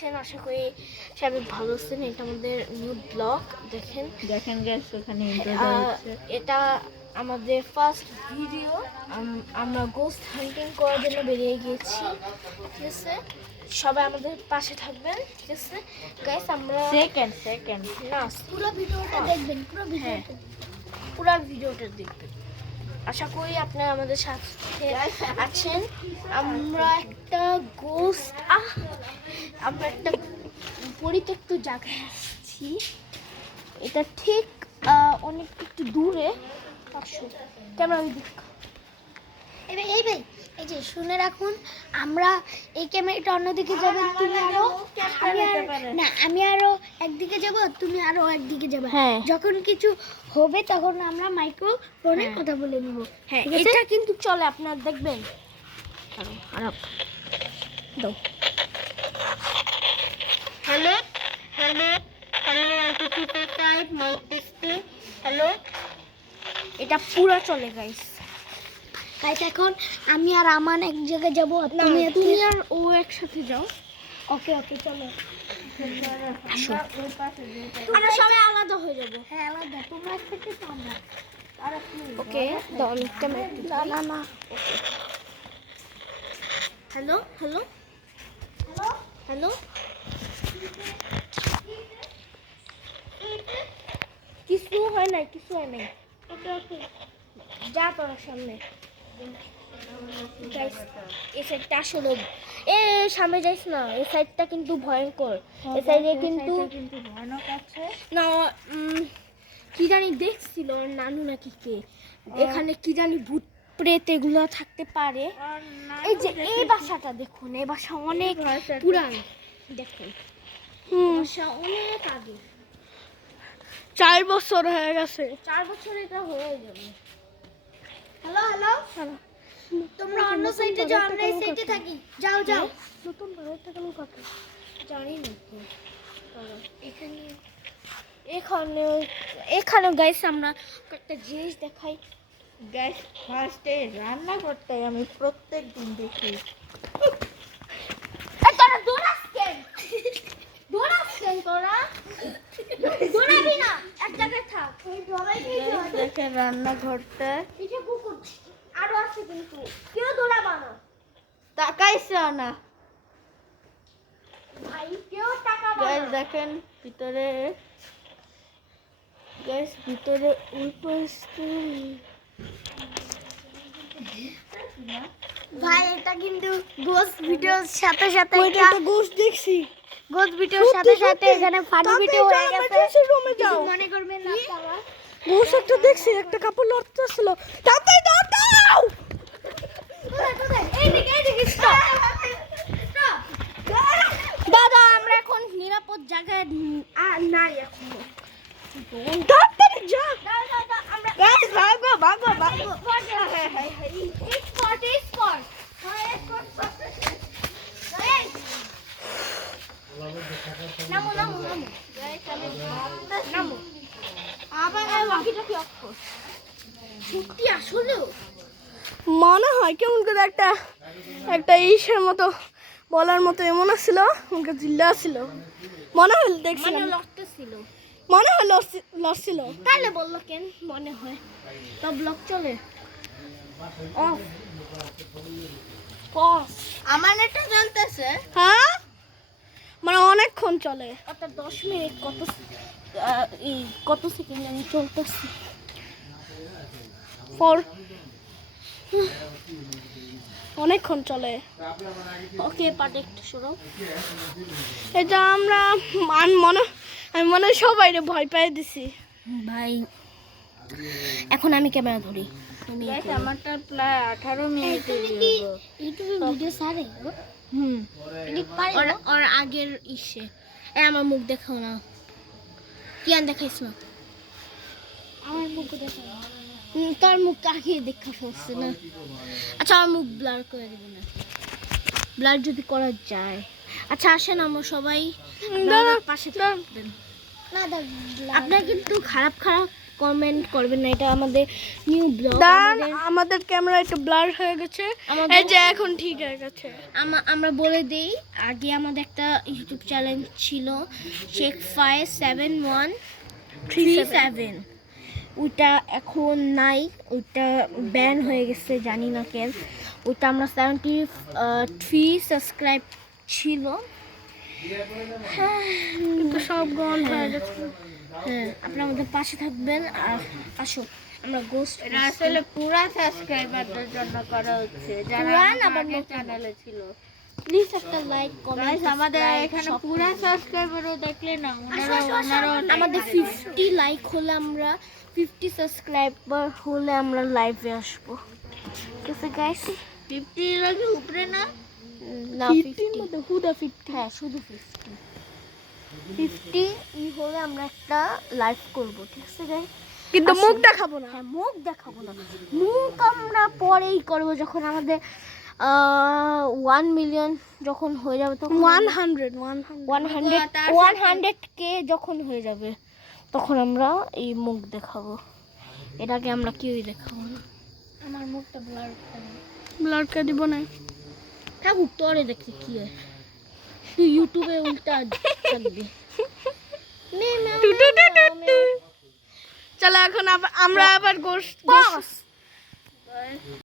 আছেন? আশা করি সবাই ভালো আছেন। এটা আমাদের নিউ ব্লগ। দেখেন গাইস ওখানে ইন্ট্রো দেওয়া হচ্ছে। এটা আমাদের ফার্স্ট ভিডিও। আমরা গোস্ট হান্টিং করার জন্য বেরিয়ে গিয়েছি, ঠিক আছে? সবাই আমাদের পাশে থাকবেন, ঠিক আছে গাইস? আমরা সেকেন্ড না, পুরো ভিডিওটা দেখবেন, পুরো ভিডিওটা দেখবেন। আশা করি আপনারা আমাদের সাথে আছেন। আমরা একটা পরিত্যক্ত জায়গায় আসছি। এটা ঠিক অনেক একটু দূরে। ক্যামেরা এই ভাই, এই যে শুনে রাখুন, আমরা এই ক্যামেরাটা অন্যদিকে যাবে, তুমি আরো আমি আরো একদিকে যাব, তুমি আরো একদিকে যাবে। হ্যাঁ। যখন কিছু হবে তখন আমরা মাইক্রোফোনে কথা বলে নিব। হ্যাঁ, এটা কিন্তু চলে, আপনারা দেখবেন। খারাপ দাও। হ্যালো হ্যালো, এটা পুরো চলে গাইস। গাইস এখন আমি আর আমান এক জায়গায় যাব, আর তুমি আর ও একসাথে যাও। ওকে চলো। আমরা সবাই আলাদা হয়ে যাব। হ্যাঁ আলাদা, তোমরা একসাথে তো আমরা। ওকে দাও, আমি ক্যামেরা না হ্যালো কিছু হয় নাই। ওকে যা তোর সামনে। গাইস এই সাইডটা আসলে সামনে যাইস না, এই সাইডটা কিন্তু ভয়ঙ্কর। এই সাইডে কিন্তু ভয়ানক আছে না, কি জানি দেখছিল নানু নাকি কে, এখানে কি জানি ভূত প্রেত এগুলো থাকতে পারে। এই যে এই বাসাটা দেখুন, এই বাসা অনেক পুরান। দেখুন বাসা অনেক আগে, 4 বছর হয়ে গেছে। 4 বছর এটা হয়ে যাবে। হ্যালো তোমরা অন্য সাইডে যাও, আমরা এই সাইডে থাকি। যাও নতুন বাড়িটা কেন কথা জানি না তো। এখানে গাইস আমরা একটা জিনিস দেখাই। গাইস ফার্স্টে রান্না করতে আমি প্রত্যেক দিন দেখি। তোরা দৌড়াচ্ছেন তোরা দৌড়াবি না, এক জায়গায় থাক। দেখেন রান্নাঘরটা পিঠে কুকুর আরো আছে, কিন্তু কেউ দৌড়াবা না তাকাইছে না ভাই, কেউ টাকাবা গাইস। না। দেখেন ভিতরে ভাই এটা কিন্তু গোস্ট ভিডিওর সাথে গোস্ট দেখছি। গোস্ট ভিডিওর সাথে এখানে ফানি ভিডিও হয়ে গেছে। রুমে যাও, মনে করবেন না আপনারা। গোস্ট একটা দেখছি, একটা কাপড় লড়তেছিল। তাড়াতাড়ি দাও। এইদিকে স্টপ। দাদা আমরা এখন নিরাপদ জায়গায় নাই এখন। তাড়াতাড়ি যা। আমরা গাইস ভাগো স্পট নামো। আবার ওয়াকিটকি অফ কর। সত্যি আসলেও মনে হয় কেমন করে একটা ইসের মতো বলার মতো এমন ছিল, আমাকে জিল্লা ছিল মনে হয়। দেখছিলাম মনে হয় লড়ছিল। তাহলে বললো কেন মনে হয়? তো ব্লগ চলে আমার নেটটা চলতেছে। হ্যাঁ মানে অনেকক্ষণ চলে, একটা 10 মিনিট কত সেকেন্ড আমি চলতেছি। অনেকক্ষণ চলে। ওকে পার্ট একটু শুরু। এটা আমি মনে সবাই ভয় পেয়ে দিছি ভাই। এখন আমি ক্যামেরা ধরি। গাইস আমারটা প্রায় 18 মিনিট ইউটিউবে ভিডিও ছাড়ে ওর আগের ইসে আমার মুখ দেখাও না, কি আন দেখাইছ না? আমার মুখ দেখো। তোর মুখ আগে দেখা ফেলছে না। আচ্ছা আমার মুখ ব্লার করে দেবে না, ব্লার যদি করা যায়। আচ্ছা আসেন আমরা সবাই পাশে থাকবেন। না আপনার কিন্তু খারাপ কমেন্ট করবেন না, এটা আমাদের নিউ ব্লগ। দান আমাদের ক্যামেরা একটু ব্লার হয়ে গেছে, এই যে এখন ঠিক হয়ে গেছে। আমরা বলে দেই, আগে আমাদের একটা ইউটিউব চ্যানেল ছিল শেখ ফায়ে 7137, ওইটা এখন নাই, ওইটা ব্যান হয়ে গেছে, জানি না কেন। ওইটা আমরা 73 সাবস্ক্রাইব ছিল, কিন্তু সব গন হয়ে গেছে। হ্যাঁ আপনারা আমাদের পাশে থাকবেন। আর আসো আমরা গোস্ট এটা আসলে পুরা সাবস্ক্রাইবারদের জন্য করা হচ্ছে, যারা পুরান আবার আগে নতুন। চ্যানেলে ছিল। প্লিজ একটা লাইক Guys, কমেন্ট আমাদের এখানে পুরা সাবস্ক্রাইবারও দেখলে না, ওনারাও আমাদের 50 লাইক হলে আমরা 50 সাবস্ক্রাইবার হলে আমরা লাইভে আসবো, ঠিক আছে গাইস? 50 এর আগে উপরে না। না 50 হুদা 50। হ্যাঁ শুধু 50 হলে আমরা একটা লাইভ করব, ঠিক আছে গাইস? কিন্তু মুখ দেখাবো না। হ্যাঁ মুখ দেখাবো না, মুখ আমরা পরেই করব, যখন আমাদের 1 মিলিয়ন যখন হয়ে যাবে, তখন 100K যখন হয়ে যাবে তখন আমরা এই মুখ দেখাবো, এর আগে আমরা কেউই দেখাবো না। আমার মুখটা ব্লার ব্লার কে দিব না। থাকুক, তোরে দেখতে কি হয়, তুই ইউটিউবে উল্টা থাকবি। চলো এখন আমরা আবার গোস্ট